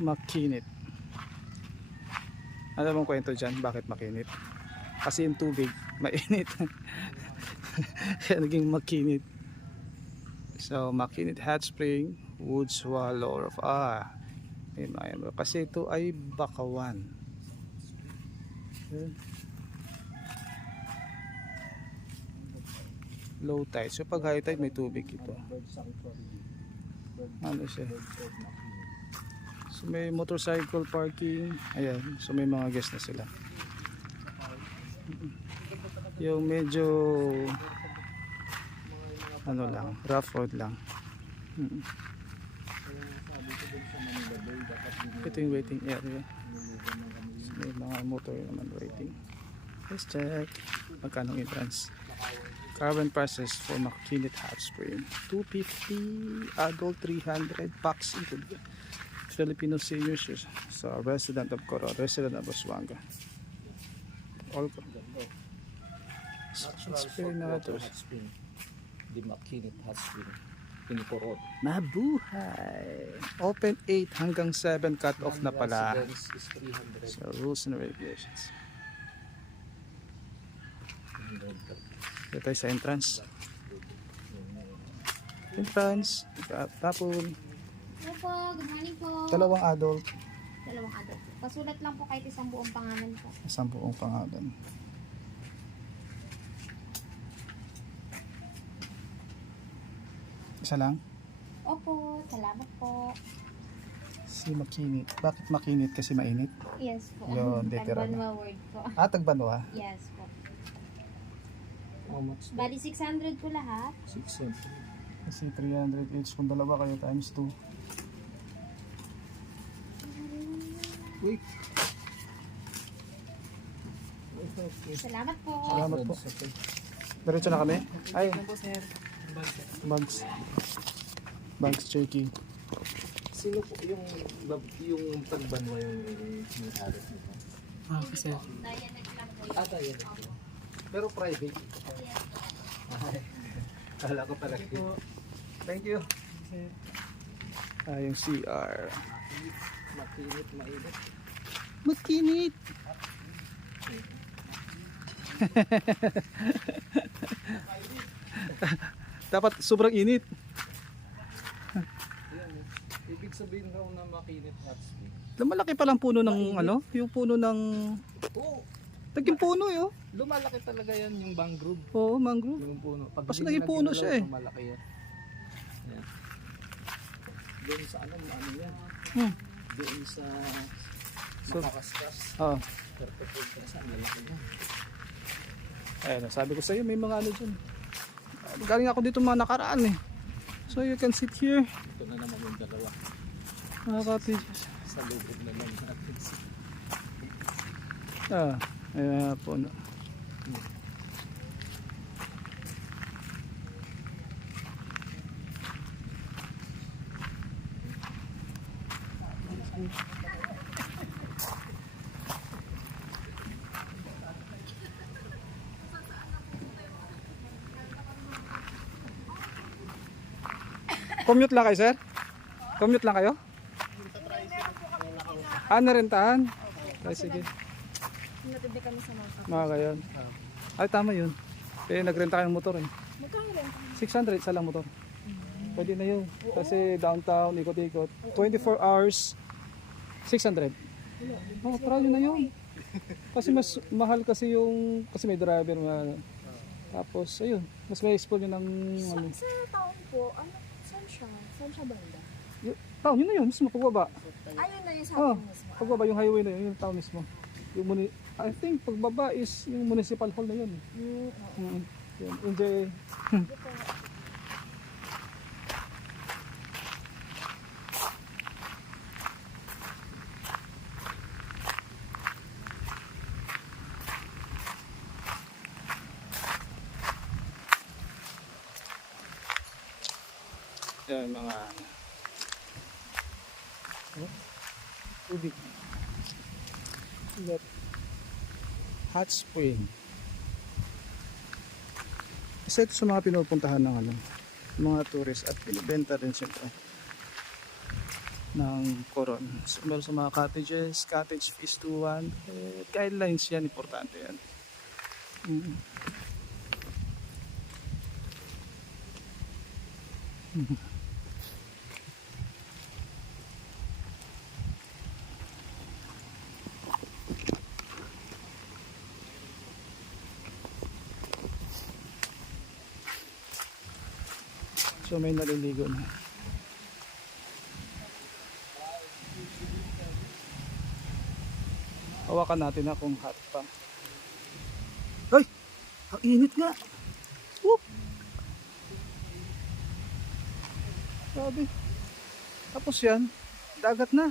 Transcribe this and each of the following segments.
makinit. Ano bang kwento dyan? Bakit makinit? Kasi yung tubig mainit. Kaya naging makinit. So makinit hot spring, wood swallow of kasi ito ay bakawan. Low tide. So pag high tide may tubig ito. Ano siya? So may motorcycle parking. Ayan. So may mga guest na sila. Yung medyo ano lang, rough road lang. Ito yung waiting area. So may mga motor naman waiting. Let's check. Magkano entrance? Carbon prices for Makinit Hot Spring. 250, adult 300, packs included. Filipino seniors, so resident of Coro, resident of Oswanga. All spring na ito. The Makinit Hot Spring in Coro. Mabuhay! Open 8 hanggang 7, cut off na pala. Is 300. So rules and regulations. Dito tayo sa entrance. Tapon. Hello po, good morning po. Dalawang adult. Dalawang adult. Pasulat lang po kahit isang buong pangalan po. Isang buong pangalan. Isa lang? Opo, salamat po. Si Makinit. Bakit Makinit? Kasi mainit? Yes po. Yun, literal. Tagbanwa word po. Tagbanwa. Yes po. How much? Bali 600 po lahat. 600. Kasi 300 each. Kung dalawa kayo times 2. Wait. Salamat po. Salamat po. Okay. Diretso na kami? Ay. Bags jerky. Sino po yung tagbanwa yung alat nito? Kasi Dianet lang po. Tayo na po. Pero private. Kala ko pala. Thank you. yung CR. Makinit, mainit. Makinit! Dapat sobrang init. Yan. Ibig sabihin raw na Makinit Hot Spring. Malaki pa lang puno ng ano? Yung puno ng Oo. naging puno yun. Lumalaki talaga yan yung mangrove. Oo, mangrove. Yung puno. Pag Kasi hindi naging puno ginalaw, siya eh. Lumalaki yan. Yan. Doon sa ano yan. Doon sa Makakaskas. Oo. Perfect sa lalaki yan. Ayun, sabi ko sa iyo may mga ano dyan. Galing ako dito mga nakaraan eh. So you can sit here. Ito na naman yung dalawa. Mga cottages. Sa lubog na lang natin. Ayan po. Commute lang kayo, sir? Commute lang kayo? Narentahan? Ay, sige. Natubig kami sa mga Mga kayon. Ay, tama yun. Kaya nagrenta kayo ng motor eh. Magkano lang? 600 isa lang motor. Pwede na yun. Kasi downtown, ikot-ikot. 24 hours, 600. Try nyo na yun. Kasi mas mahal kasi yung, kasi may driver nga. Tapos, ayun, mas may explore yun ng, ano. Sa taon po, saan siya? Saan siya banda? Town, yun na yun, mismo, pagbaba. Ayun na yung sa Oh, akin mismo. pagbaba, yung highway na yun, yung town mismo. Yung I think, pagbaba is yung municipal hall na yun. Yun, enjoy. Yan, mga tubig. Hot spring. Isa ito sa mga pinupuntahan ng mga tourist at binibenta rin siyempre. ng Coron. So, meron sa mga cottages, cottage fees 2-1. Guidelines yan, importante yan. Mm. So may naliligo na. Hawakan natin na kung hot pa. Ay! Ang init nga! Whoop! Sabi. Tapos yan, dagat na.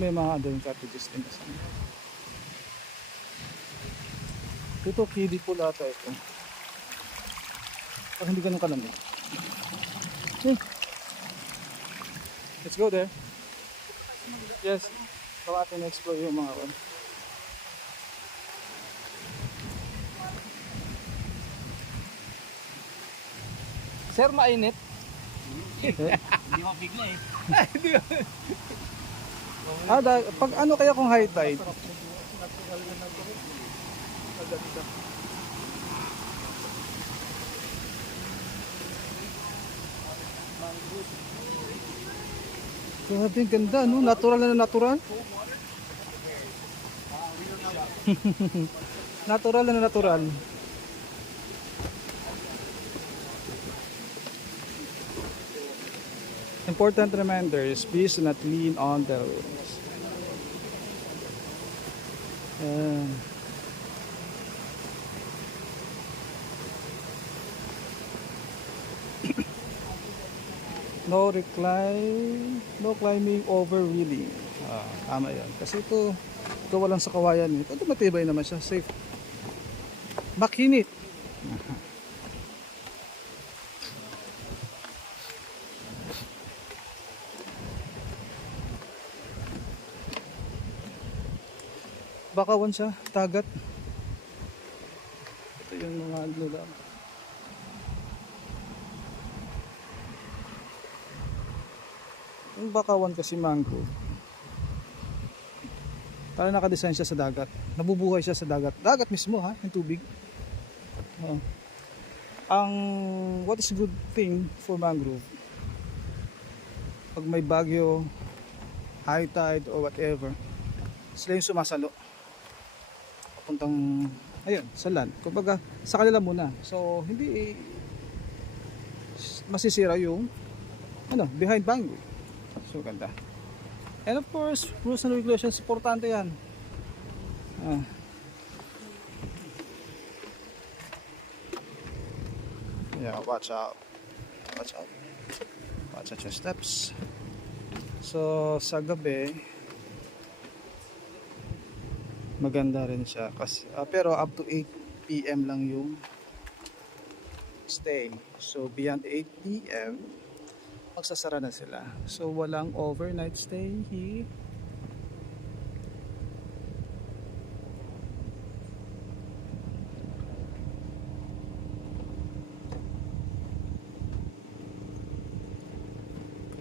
May mga doon cottages din kasi. Ito kiddie pool ata ito. Parang hindi ganun kalamig. Hey. Let's go there. Yes. So atin explore yung mga one. Sir, mainit. Hindi ko bigla eh. Pag ano kaya kung high tide? Grabe, ganda, no? Natural na natural. Natural na natural. Important reminders, please do not lean on the rails. No recline, no climbing over wheeling. Tama yan. Kasi ito gawa lang sa kawayan. Ito matibay naman siya. Safe. Makinit. Bakawan siya, dagat. Ito yung mga ano lang. Yung bakawan kasi mangrove. Parang nakadesign siya sa dagat. Nabubuhay siya sa dagat. Dagat mismo ha, yung tubig. What is a good thing for mangrove? Pag may bagyo, high tide or whatever, sila yung sumasalo papuntang ayun sa land, kumbaga sa kanila muna, so hindi masisira yung behind bank. So ganda, and of course rules and regulations, importante yan. Yeah, watch out watch out your steps. So sa gabi maganda rin siya kasi pero up to 8 PM lang yung stay. So beyond 8 PM magsasara na sila. So walang overnight stay here.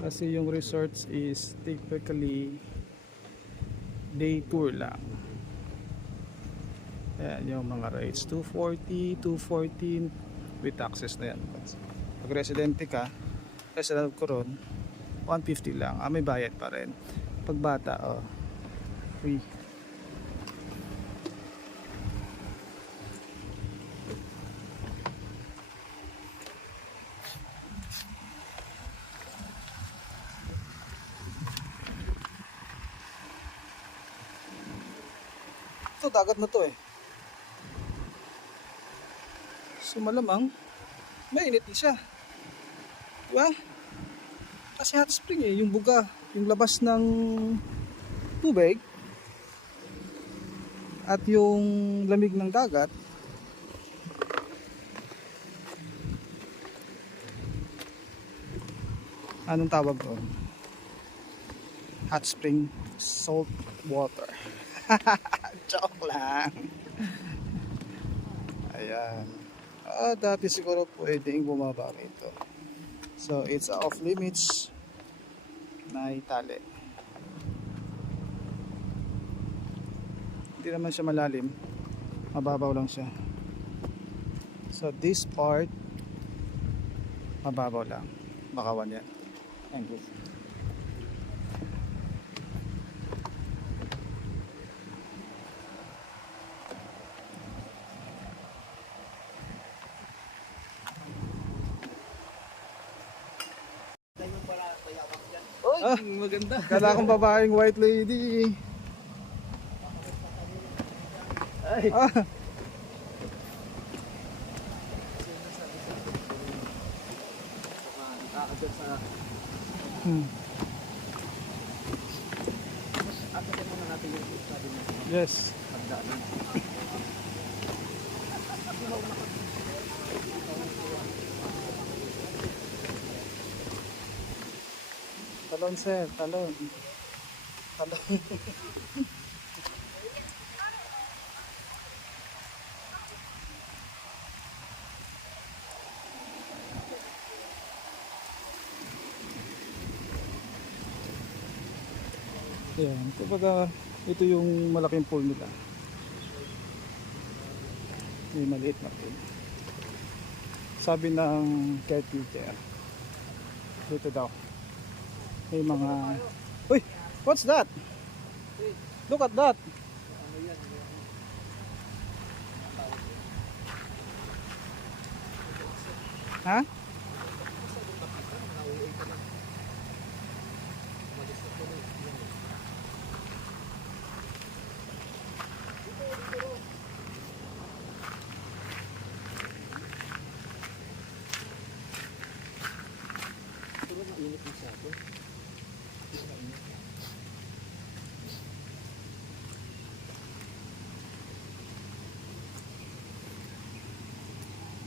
Kasi yung resorts is typically day tour lang. Ayan yung mga rates, 240, 214 with taxes na yan. Pag residente ka, resident ko ron, 150 lang. May bayad pa rin. Pag bata, free. Ito, dagat na to eh. So malamang mainit din siya, diba? Kasi hot spring eh, yung buga, yung labas ng tubig at yung lamig ng dagat anong tawag doon? Hot spring salt water. Joke lang. Ayan. Dati siguro pwedeng bumaba rito. So, it's off limits na itali. Hindi naman siya malalim. Mababaw lang siya. So, this part, mababaw lang. Bakawan yan. Thank you. Maganda. Kala kong babaeng white lady. Ay. Nakakagad sa Akit muna natin yung sabi mo. Yes. Pagdaanan. Talon sir, talon. Talon. Yan, kumbaga ito yung malaking pool nila. May maliit na pool. Sabi ng caretaker, dito daw may mga, uy, what's that? Look at that. Ha?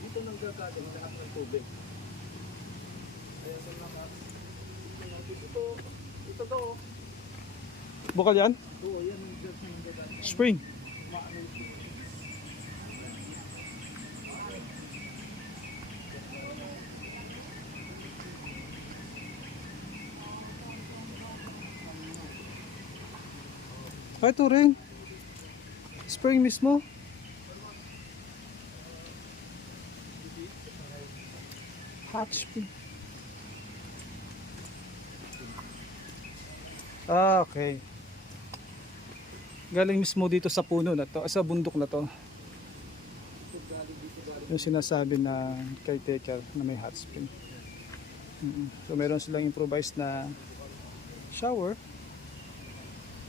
Dito nang gagaling lahat ng tubig. Ayan sa mga ito to. Bukal yan? Ito, yan ang gagaling. Spring. Ito rin. Spring mismo. Hot spring. Okay. Galing mismo dito sa puno na to, sa bundok na to. Yung sinasabi na caretaker na may hot spring. So meron silang improvised na shower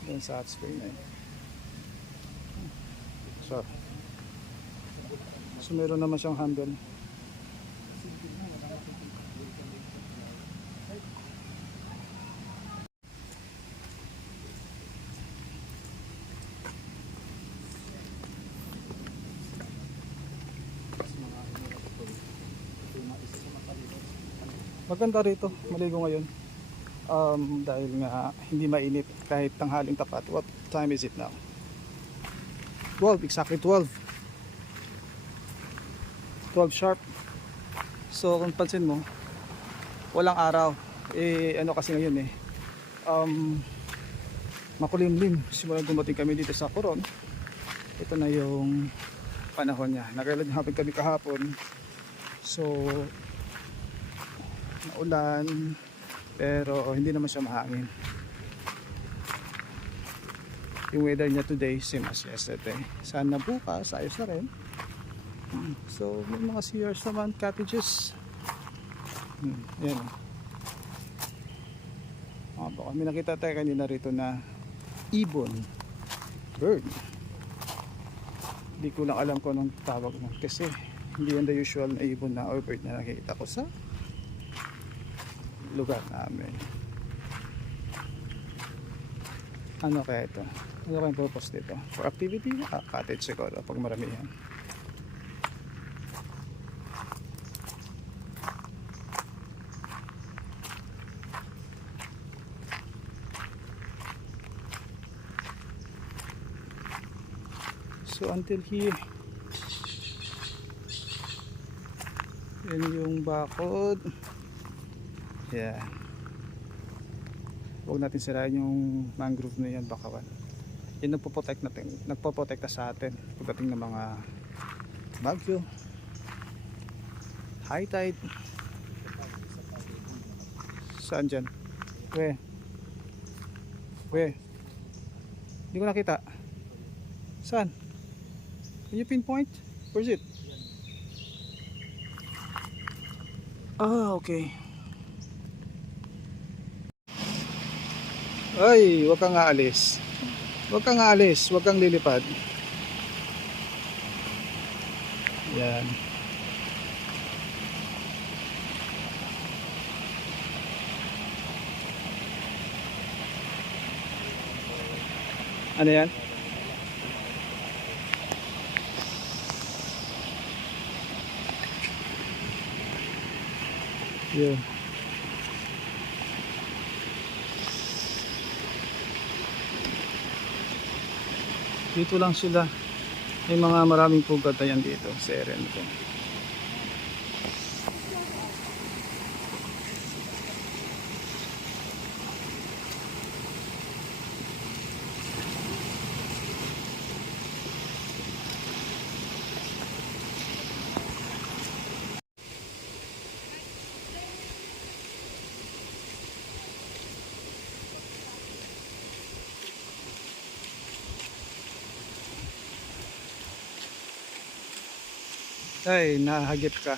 doon sa hot spring na yun. So meron naman siyang handle. Maganda rito, maligo ngayon. Dahil nga hindi mainit kahit tanghaling tapat. What time is it now? 12, exactly 12. 12 sharp. So kung pansin mo, walang araw. Ano kasi ngayon makulimlim. Simula dumating kami dito sa Coron, ito na yung panahon niya. Naglalagyan kami kahapon. So naulan, pero hindi naman siya mahangin. Yung weather niya today same as yesterday. Sana bukas ayos na rin. So may mga CRs naman, cottages. Yan. Baka may nakita tayo kanina rito na ibon bird. Hindi ko lang alam kung anong tawag mo, kasi hindi yan the usual na ibon na or bird na nakikita ko sa lugar namin. Ano kaya ito? Ano kaya yung purpose dito? For activity? Cottage siguro pag maramihan. So until here Yan yung bakod. Yeah. Huwag natin sirain yung mangrove na yan, bakawan. Yan nagpo-protect sa atin pagdating ng mga bagyo, high tide. Saan dyan? Weh? Hindi ko nakita. Saan? Can you pinpoint? Where's it? Ah, okay. Ay, wag kang aalis. Wag kang aalis, wag kang lilipad. Yan. Ano yan? Yun. Dito lang sila. May mga maraming pugat na yan dito sa area nito. Ay, nahagip ka.